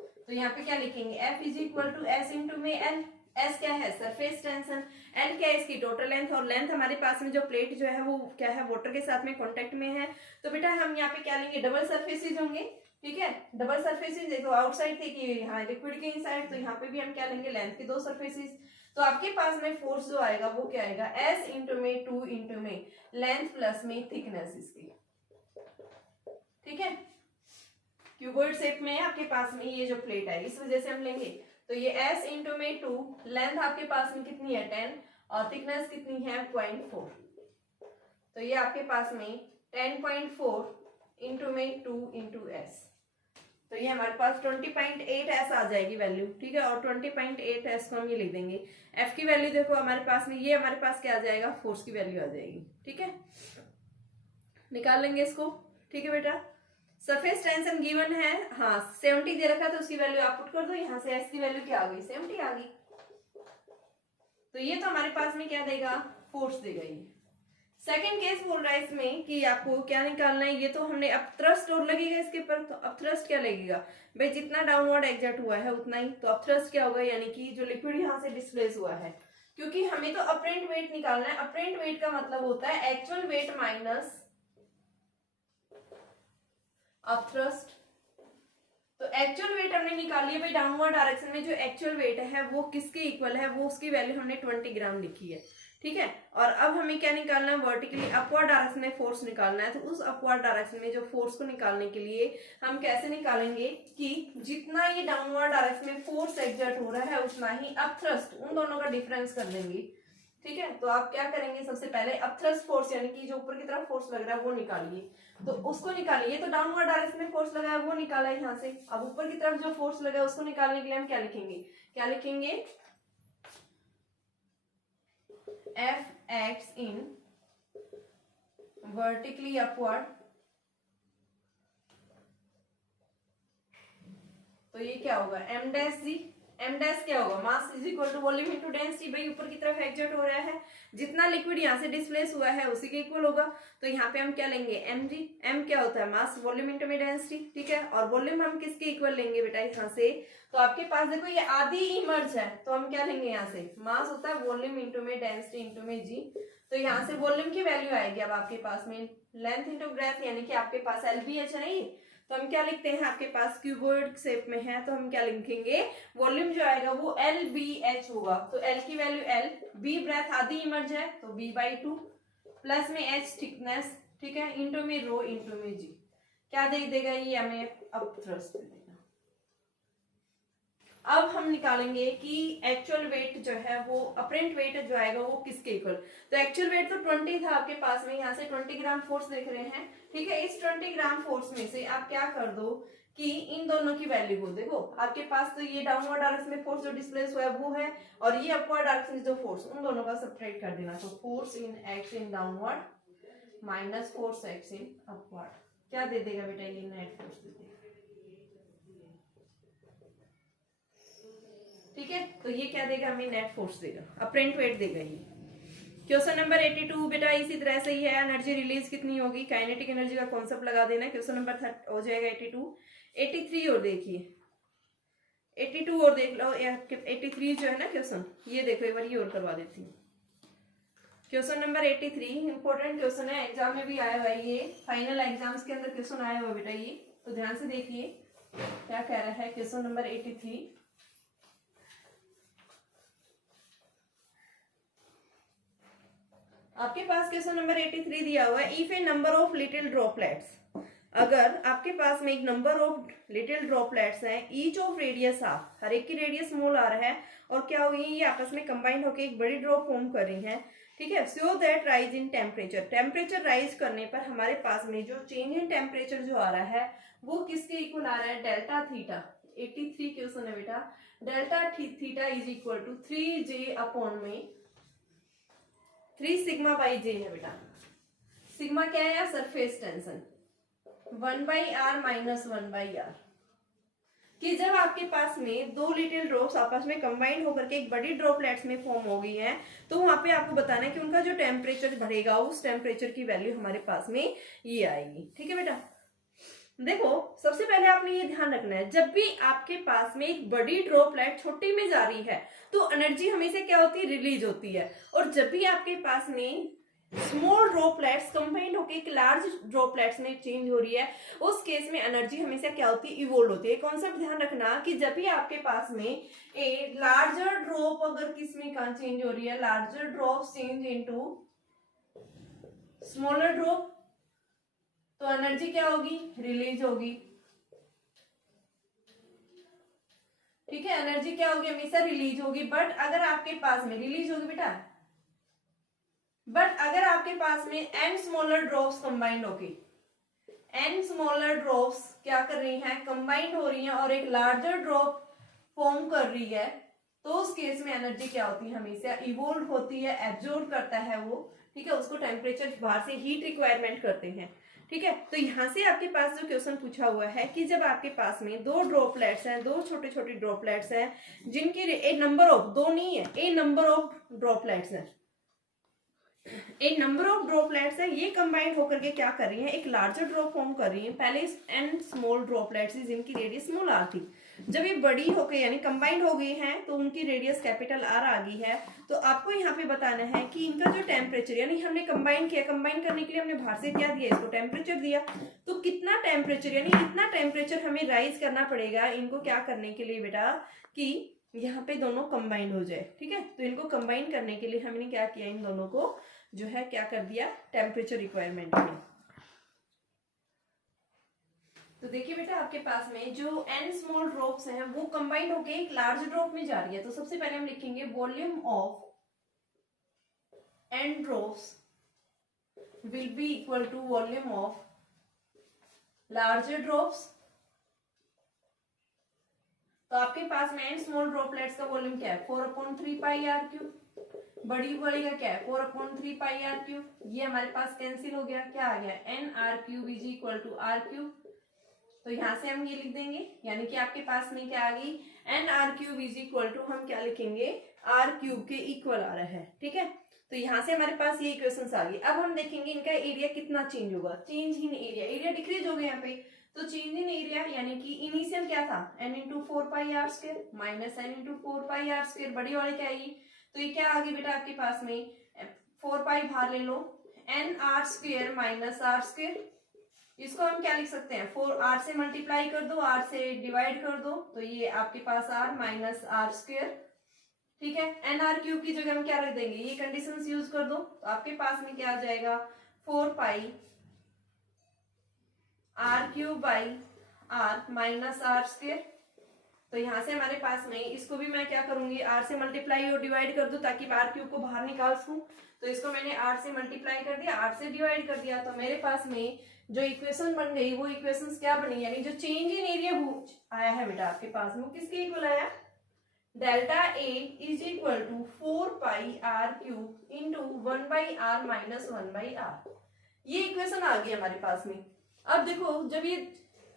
तो यहाँ पे क्या लिखेंगे, F is equal to S into में एल। एस क्या है, सरफेस टेंशन, एल क्या है, इसकी टोटल लेंथ, और लेंथ हमारे पास में जो प्लेट जो है वो क्या है, वाटर के साथ में कांटेक्ट में है। तो बेटा हम यहाँ पे क्या लेंगे, डबल सरफेसेज होंगे, ठीक है। डबल सरफेसेज देखो, आउटसाइड थे कि यहाँ लिक्विड के इनसाइड, तो यहाँ पे भी हम क्या लेंगे, लेंथ के दो सरफेसेज। तो आपके पास में फोर्स जो आएगा वो क्या आएगा, एस इंटू में 2 इंटू में लेंथ प्लस में थिकनेस इसकी, ठीक है। क्यूबॉइड शेप में आपके पास में ये जो प्लेट है, इस वजह से हम लेंगे। तो ये s इंटू में 2, लेंथ आपके पास में कितनी है 10 और थिकनेस कितनी है 0.4। तो ये आपके पास में 10.4 इंटू में 2 इंटू एस, तो ये हमारे पास 20.8 एस आ जाएगी वैल्यू, ठीक है। और 20.8 एस को हम ये लिख देंगे। एफ की वैल्यू देखो हमारे पास में, ये हमारे पास क्या आ जाएगा, फोर्स की वैल्यू आ जाएगी, ठीक है। निकाल लेंगे इसको, ठीक है बेटा। सरफेस टेंशन गिवन है, हाँ 70 दे रखा है, तो उसकी वैल्यू आप पुट कर दो, यहाँ से एस की वैल्यू क्या आ गई, 70 आ गई। तो ये तो हमारे पास में क्या देगा, फोर्स देगा। ये सेकंड केस बोल रहा है इसमें कि आपको क्या निकालना है, ये तो हमने अब थ्रस्ट और लगेगा इसके ऊपर, तो अब थ्रस्ट क्या लगेगा भाई, जितना डाउनवर्ड एग्जर्ट हुआ है उतना ही। तो अब थ्रस्ट क्या होगा, यानी कि जो लिक्विड यहाँ से डिस्प्लेस हुआ है, क्योंकि हमें तो अपरेंट वेट निकालना है। अपरेंट वेट का मतलब होता है एक्चुअल वेट माइनस अब थ्रस्ट। तो एक्चुअल वेट हमने निकाली है भाई, डाउनवर्ड डायरेक्शन में जो एक्चुअल वेट है वो किसके इक्वल है, वो उसकी वैल्यू हमने 20 ग्राम लिखी है, ठीक है। और अब हमें क्या निकालना है, वर्टिकली अपवर्ड डायरेक्शन में फोर्स निकालना है। तो उस अपवर्ड डायरेक्शन में जो फोर्स को निकालने के लिए हम कैसे निकालेंगे कि जितना ये डाउनवर्ड डायरेक्शन में फोर्स एक्सर्ट हो रहा है उतना ही अप थ्रस्ट, उन दोनों का डिफरेंस कर देंगे, ठीक है। तो आप क्या करेंगे, सबसे पहले अप थ्रस्ट फोर्स यानी कि जो ऊपर की तरफ फोर्स लग रहा है वो निकालिए। तो उसको निकालिए, तो डाउनवर्ड डायरेक्शन में फोर्स लगा है वो निकाला है यहाँ से। अब ऊपर की तरफ जो फोर्स लगा है उसको निकालने के लिए हम क्या लिखेंगे, क्या लिखेंगे, F acts in vertically upward. तो ये क्या होगा, M dash G. M dash क्या होगा, mass is equal to volume into density. भाई ऊपर की तरफ एक्सर्ट हो रहा है, जितना लिक्विड यहाँ से डिस्प्लेस हुआ है उसी के इक्वल होगा। तो यहाँ पे हम क्या लेंगे, एम जी। एम क्या होता है, मास वॉल्यूम इनटू में डेंसिटी, ठीक है। और वॉल्यूम हम किसके इक्वल लेंगे बेटा, यहाँ से। तो आपके पास देखो ये आधी इमर्ज है, तो हम क्या लेंगे यहाँ से, मास होता है वॉल्यूम इंटू में डेंसिटी इंटू में जी। तो यहाँ से वॉल्यूम की वैल्यू आएगी अब आपके पास में लेंथ इंटू ब्रेथ, यानी कि आपके पास LBH है नहीं। तो हम क्या लिखते हैं, आपके पास क्यूबॉइड शेप में है तो हम क्या लिखेंगे, वॉल्यूम जो आएगा वो LBH होगा। तो L की वैल्यू L, B ब्रेथ आधी इमर्ज है तो B/2 प्लस में H थिकनेस, ठीक है, इंटू में रो इंटू में जी। क्या दे देगा ये हमें, अप थ्रस्ट दे देगा। अब हम निकालेंगे कि एक्चुअल वेट जो है वो अपरेंट वेट जो आएगा वो किसके इक्वल। तो एक्चुअल वेट तो 20 था आपके पास में, यहाँ से 20 ग्राम फोर्स देख रहे हैं, ठीक है। इस 20 ग्राम फोर्स में से आप क्या कर दो कि इन दोनों की वैल्यू को देखो, आपके पास तो ये डाउनवर्ड डायरेक्शन में फोर्स जो डिस्प्लेस हुआ है वो है, और ये अपवर्ड डायरेक्शन में जो फोर्स, उन दोनों का सब्ट्रैक्ट कर देना। तो force in act in downward minus force act in upward क्या दे देगा बेटा, ये नेट फोर्स दे देगा। ठीक है, तो ये क्या देगा हमें, नेट फोर्स देगा, अप्रेंट वेट देगा ये। क्वेश्चन नंबर 82 बेटा इसी तरह से ही है, एनर्जी रिलीज कितनी होगी, काइनेटिक एनर्जी का कॉन्सेप्ट लगा देना है। क्वेश्चन नंबर 30 हो जाएगा 82। 83 और देखिए, 82 और देख लो, 83 जो है ना क्वेश्चन, ये देखो एक बार ये और करवा देती हूँ। क्वेश्चन नंबर 83 इंपॉर्टेंट क्वेश्चन है, एग्जाम में भी आया हुआ है, ये फाइनल एग्जाम्स के अंदर क्वेश्चन आया हुआ बेटा ये, तो ध्यान से देखिए क्या कह रहा है क्वेश्चन नंबर 83। आपके पास क्वेश्चन नंबर 83 दिया हुआ है, if A number of little droplets, अगर आपके पास में एक नंबर ऑफ लिटिल ड्रॉपलेट्स हैं, ईच ऑफ रेडियस आर, हर एक की रेडियस स्मॉल आ रहा है, और क्या हुई ये आपस में कंबाइंड होकर एक बड़ी ड्रॉप फॉर्म कर रही हैं। ठीक है, so that rise in temperature, temperature rise करने पर हमारे पास में जो चेंज इन टेम्परेचर जो आ रहा है वो किसके इक्वल आ रहा है, डेल्टा थीटा। 83 क्वेश्चन है बेटा, delta theta is equal to 3J upon में 3 सिग्मा बाई जे है बेटा। सिग्मा क्या है, surface tension 1/r minus 1/r, कि जब आपके पास में दो लिटिल ड्रॉप्स आपस में कंबाइंड होकर के एक बड़ी ड्रॉपलेट्स में फॉर्म हो गई है, तो वहां पे आपको बताना है कि उनका जो टेम्परेचर बढ़ेगा उस टेम्परेचर की वैल्यू हमारे पास में ये आएगी। ठीक है बेटा, देखो सबसे पहले आपने ये ध्यान रखना है, जब भी आपके पास में एक बड़ी ड्रॉपलेट छोटी में जा रही है तो एनर्जी हमेशा क्या होती है, रिलीज होती है, और जब भी आपके पास में स्मॉल ड्रॉपलेट्स कंबाइंड होकर एक लार्ज ड्रॉपलेट्स में चेंज हो रही है, उस केस में एनर्जी हमेशा क्या होती है, इवोल्व होती है। कॉन्सेप्ट ध्यान रखना कि जब भी आपके पास में ए लार्जर ड्रॉप अगर किसमें कहां चेंज हो रही है, larger drop change into smaller drop, तो एनर्जी क्या होगी, रिलीज होगी। ठीक है, एनर्जी क्या होगी, हमेशा रिलीज होगी। बट अगर आपके पास में रिलीज होगी बेटा, बट अगर आपके पास में n स्मॉलर ड्रॉप्स कंबाइंड होगी, n स्मॉलर ड्रॉप्स क्या कर रही हैं, कंबाइंड हो रही हैं और एक लार्जर ड्रॉप फॉर्म कर रही है, तो उस केस में एनर्जी क्या होती है, हमेशा इवोल्व होती है, एब्जॉर्ब करता है वो। ठीक है, उसको टेम्परेचर बाहर से हीट रिक्वायरमेंट करते हैं। ठीक है, तो यहाँ से आपके पास जो क्वेश्चन पूछा हुआ है कि जब आपके पास में दो ड्रॉपलेट्स हैं, दो छोटे छोटे ड्रॉपलेट्स हैं, जिनकी ए नंबर ऑफ, दो नहीं है, ए नंबर ऑफ ड्रॉपलेट्स है, एक नंबर ऑफ ड्रॉपलेट्स है, ये कंबाइंड होकर के क्या कर रही हैं, एक लार्जर ड्रॉप फॉर्म कर रही हैं। पहले n स्मॉल ड्रॉपलेट्स जिनकी रेडियस स्मॉल r थी, जब ये बड़ी होकर यानी कंबाइंड हो गई हैं तो उनकी रेडियस कैपिटल R आ गई है। तो आपको यहाँ पे बताना है कि इनका जो टेम्परेचर, यानी हमने कंबाइन किया, कंबाइन करने के लिए हमने बाहर से क्या दिया, इसको टेम्परेचर दिया, तो कितना टेम्परेचर, यानी इतना टेम्परेचर हमें राइज करना पड़ेगा इनको क्या करने के लिए बेटा, कि यहाँ पे दोनों कंबाइंड हो जाए। ठीक है, तो इनको कंबाइन करने के लिए हमने क्या किया, इन दोनों को जो है क्या कर दिया, टेम्परेचर रिक्वायरमेंट में। तो देखिए बेटा आपके पास में जो n स्मॉल ड्रॉप्स हैं वो कंबाइंड होके एक लार्ज ड्रॉप में जा रही है, तो सबसे पहले हम लिखेंगे volume of n drops will be equal to volume of larger drops. तो आपके पास में n स्मॉल ड्रॉपलेट्स का वॉल्यूम क्या है, 4/3 पाई r क्यूब, बड़ी वाली का क्या है, 4/3 पाई r क्यूब, ये हमारे पास कैंसिल हो गया, क्या आ गया, n r cube is equal to r cube. तो यहां से हम ये लिख देंगे, यानी कि आपके पास में क्या आ गई, n r cube is equal to, हम क्या लिखेंगे, r क्यूब के इक्वल आ रहा है। ठीक है, तो यहां से हमारे पास ये इक्वेशंस आ गई। अब हम देखेंगे इनका एरिया कितना चेंज होगा, change in area, area decrease हो गया यहाँ पे, तो चेंज इन एरिया यानी कि इनिशियल क्या था, n इंटू 4 पाई r square minus n into 4 पाई r स्क्वायर, बड़ी वाली क्या आएगी, तो ये क्या आ गई बेटा आपके पास में, 4 पाई बाहर ले लो, n r square minus r square, इसको हम क्या लिख सकते हैं, 4 r से मल्टीप्लाई कर दो, r से डिवाइड कर दो, तो ये आपके पास r माइनस r स्क्वायर। ठीक है, एन आर क्यूब की जगह हम क्या रख देंगे, ये कंडीशंस यूज कर दो, तो आपके पास में क्या आ जाएगा, 4 पाई r cube by r minus r square. तो यहाँ से हमारे पास में इसको भी मैं क्या करूंगी, r से मल्टीप्लाई और डिवाइड कर दूं ताकि मैं r क्यूब को बाहर निकाल सकूं। तो इसको मैंने r से मल्टीप्लाई कर दिया, r से डिवाइड कर दिया, तो मेरे पास में जो इक्वेशन बन गई वो इक्वेशन क्या बनी, यानी जो चेंज इन एरिया आया है बेटा आपके पास में वो किसके इक्वल आया, delta A is equal to 4 pi are cube into 1 by are minus 1 by R. ये इक्वेशन आ गई हमारे पास में। अब देखो जब ये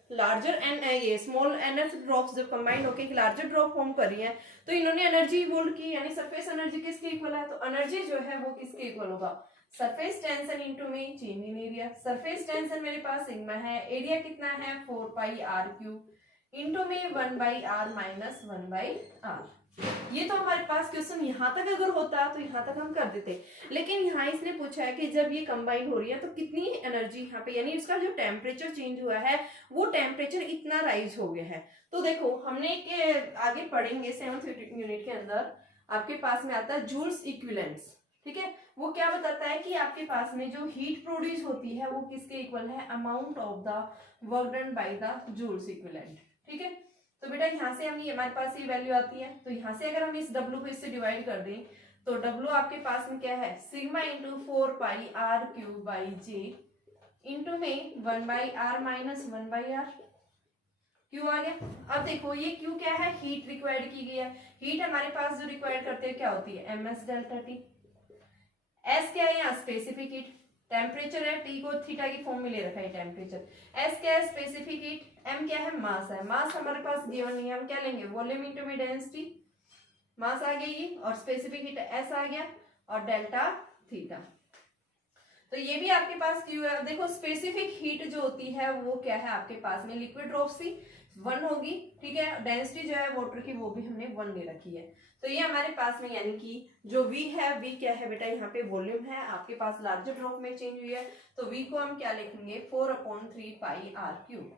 लार्जर एन ये स्मॉल एनएफ ड्रॉप्स जब कंबाइंड होकर एक लार्जर ड्रॉप फॉर्म कर रही है तो इन्होंने एनर्जी इवोल्व की, यानी सरफेस एनर्जी किसके इक्वल है, तो एनर्जी जो है वो किसके इक्वल होगा, सरफेस टेंशन इनटू में change in area. Surface tension मेरे पास सिग्मा है, एरिया कितना है 4 पाई आर क्यूब इनटू में 1 by are minus 1 by R. ये तो हमारे पास क्वेश्चन यहाँ तक अगर होता तो यहाँ तक हम कर देते, लेकिन यहाँ इसने पूछा है कि जब ये कंबाइन हो रही है तो कितनी एनर्जी यहाँ पे, यानी इसका जो टेम्परेचर चेंज हुआ है वो टेम्परेचर इतना राइज हो गया है। तो देखो हमने आगे पढ़ेंगे 7th यूनिट के अंदर आपके पास में आता है जूल्स इक्विवेलेंस, ठीक है। वो क्या बताता है कि आपके पास में जो हीट प्रोड्यूस होती है वो किसके इक्वल है, amount of the work done by the joules equivalent, ठीक है। तो बेटा यहाँ से हम हमारे पास ये वैल्यू आती है, तो यहाँ से अगर हम इस W को इससे डिवाइड कर दें तो W आपके पास में क्या है, sigma into 4 pi are cube by J into में 1 by are minus 1 by r, Q आ गया। अब देखो ये क्यू क्या है, हीट रिक्वायर्ड की गई है। हीट हमारे पास जो रिक्वायर्ड करते हैं क्या होती है, ms डेल्टा टी। एस क्या है, यहाँ स्पेसिफिक हीट, टेम्परेचर है, टी को थीटा की फॉर्म में ले रखा है टेम्परेचर। एस क्या है, स्पेसिफिक हीट। एम क्या है, मास है। मास हमारे पास गिवन नहीं है, हम क्या लेंगे, वॉल्यूम इनटू में डेंसिटी। मास आ गई और स्पेसिफिक हीट एस आ गया और डेल्टा थीटा। तो ये भी आपके पास क्यू है। देखो स्पेसिफिक हीट जो होती है वो क्या है आपके पास में, लिक्विड ड्रॉप्स की 1 होगी, ठीक है। डेंसिटी जो है वाटर की वो भी हमने 1 ले रखी है। तो ये हमारे पास में यानी कि जो V है, V क्या है बेटा, यहाँ पे वॉल्यूम है, आपके पास लार्जर ड्रॉप में चेंज हुई है, तो V को हम क्या लिखेंगे 4/3 पाई आर क्यूब।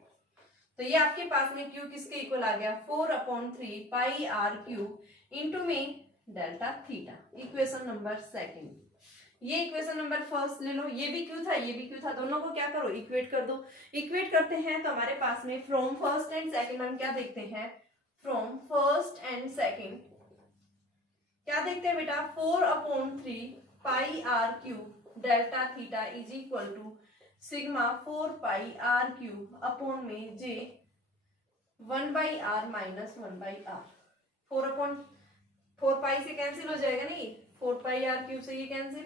तो ये आपके पास में Q किसके इक्वल आ गया, 4/3 पाई आर क्यूब इंटू में डेल्टा थीटा। Equation number 2। ये इक्वेशन नंबर 1 ले लो, ये भी क्यू था ये भी क्यू था, दोनों को क्या करो इक्वेट कर दो। इक्वेट करते हैं तो हमारे पास में फ्रॉम फर्स्ट एंड सेकंड हम क्या देखते हैं, फ्रॉम फर्स्ट एंड सेकंड क्या देखते हैं बेटा, 4/3 pi are cube delta theta is equal to sigma 4 pi are cube upon में J 1 by are minus 1 by r. 4 pi से कैंसिल हो जाएगा, नहीं 4 पाई आर क्यूब से ये कैंसिल,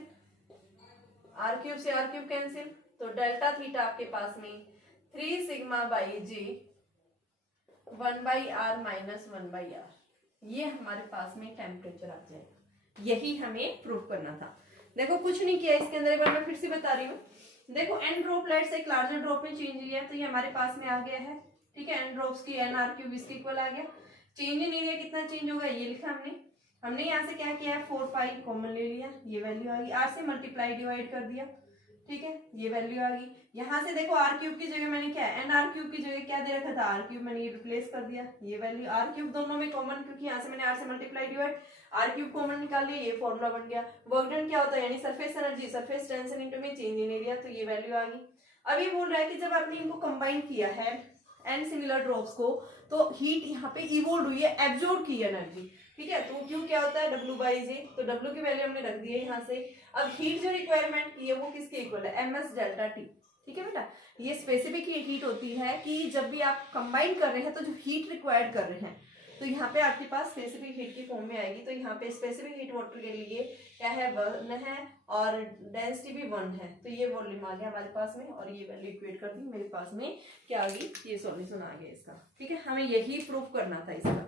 आर क्यूब से आर क्यूब कैंसिल, तो डेल्टा थीटा आपके पास में 3 sigma by J 1 by are minus 1 by R. ये हमारे पास में टेम्परेचर आ जाएगा। यही हमें प्रूव करना था। देखो कुछ नहीं किया इसके अंदर, एक बार मैं फिर से बता रही हूँ। देखो एन ड्रॉपलेट से एक लार्जर ड्रॉप में चेंज हुई है, तो ये हमारे पास में आ गया है, ठीक है। एन ड्रॉप्स की एन आर क्यूब इसके इक्वल आ गया। चेंज इन एरिया कितना चेंज होगा ये लिखा हमने यहाँ से क्या किया है 4 पाई कॉमन ले लिया, ये वैल्यू आ गई, आर से मल्टीप्लाई डिवाइड कर दिया, ठीक है, ये वैल्यू आ गई। यहाँ से देखो आर क्यूब की जगह मैंने क्या एन आर क्यूब की जगह क्या दे रखा था, आर क्यूब, मैंने ये रिप्लेस कर दिया, ये वैल्यू आर क्यूब दोनों में कॉमन, क्योंकि यहाँ से मैंने आर से multiply divide, R cube common निकाल लिया, ये फॉर्मूला बन गया। वर्क डन क्या होता है, यानी surface energy surface tension into में चेंज इन एरिया, तो ये वैल्यू आ गई। अब ये बोल रहा है कि जब आपने इनको कंबाइन किया है एन सिमिलर ड्रॉप्स को, तो हीट यहाँ पे इवोल्व हुई है, एब्जॉर्ब की एनर्जी, ठीक है। तो क्यू क्या होता है W बाई जे, तो W की वैल्यू हमने रख दी है यहाँ से। अब हीट जो रिक्वायरमेंट की है वो किसके इक्वल है, ms डेल्टा टी, ठीक है बेटा। ये स्पेसिफिक हीट होती है कि जब भी आप कंबाइन कर रहे हैं तो जो हीट रिक्वायर्ड कर रहे हैं, तो यहाँ पे आपके पास स्पेसिफिक हीट की फॉर्म में आएगी। तो यहाँ पे स्पेसिफिक हीट वाटर के लिए क्या है 1 है और डेंसिटी भी 1 है, तो ये वॉल्यूम आ गया हमारे पास में, और ये वैल्यू इक्वेट कर दी, मेरे पास में क्या आ गई, ये सॉल्यूशन आ गया इसका, ठीक है। हमें यही प्रूफ करना था इसका।